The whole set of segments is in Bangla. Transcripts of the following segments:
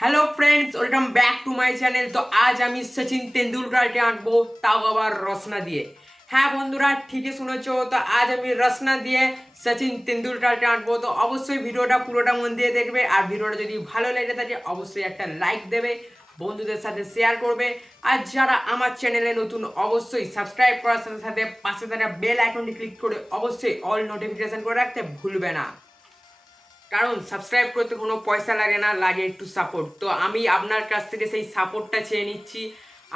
Hello friends, welcome back to my channel. तो आज আমি সচিন তেন্ডুলকারকে আঁকবো, তাও আবার রসনা দিয়ে। হ্যাঁ বন্ধুরা, ঠিকই শুনেছো। তো আজ আমি রসনা দিয়ে সচিন তেন্ডুলকারকে আঁকবো। তো অবশ্যই ভিডিওটা পুরোটা মন দিয়ে দেখবে, আর ভিডিওটা যদি ভালো লেগে থাকে অবশ্যই একটা লাইক দেবে, বন্ধুদের সাথে শেয়ার করবে। আর যারা আমার চ্যানেলে নতুন অবশ্যই সাবস্ক্রাইব করার সাথে সাথে পাশে থাকা বেল আইকনটি ক্লিক করে অবশ্যই অল নোটিফিকেশন করে রাখতে ভুলবে না, কারণ সাবস্ক্রাইব করতে কোনো পয়সা লাগে না, লাগে একটু সাপোর্ট। তো আমি আপনার কাছ থেকে সেই সাপোর্টটা চেয়ে নিচ্ছি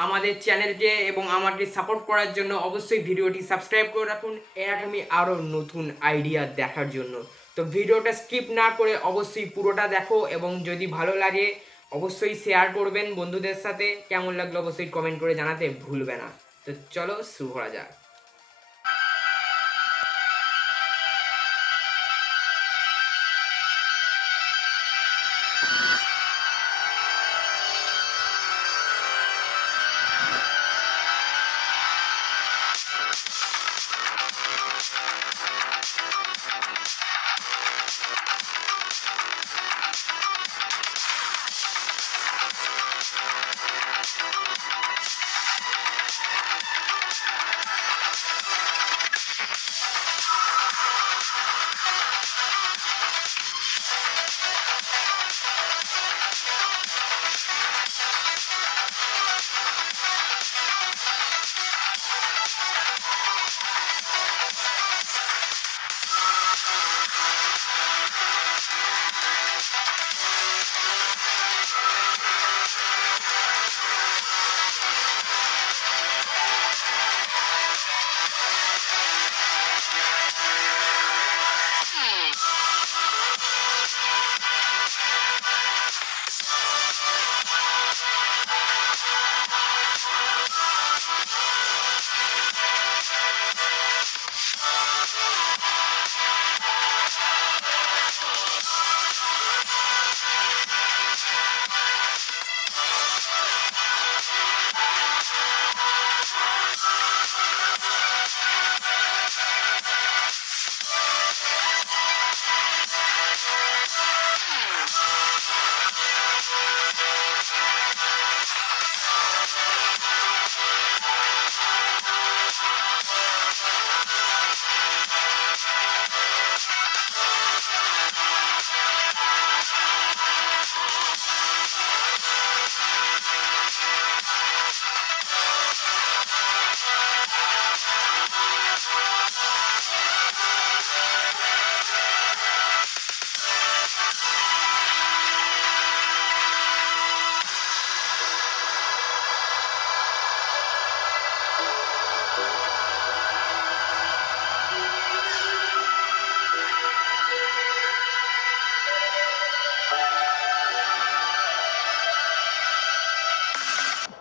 আমাদের চ্যানেলকে, এবং আমাকে সাপোর্ট করার জন্য অবশ্যই ভিডিওটি সাবস্ক্রাইব করে রাখুন এরকমই আরও নতুন আইডিয়া দেখার জন্য। তো ভিডিওটা স্কিপ না করে অবশ্যই পুরোটা দেখো, এবং যদি ভালো লাগে অবশ্যই শেয়ার করবেন বন্ধুদের সাথে। কেমন লাগলো অবশ্যই কমেন্ট করে জানাতে ভুলবে না। তো চলো শুরু করা যাক।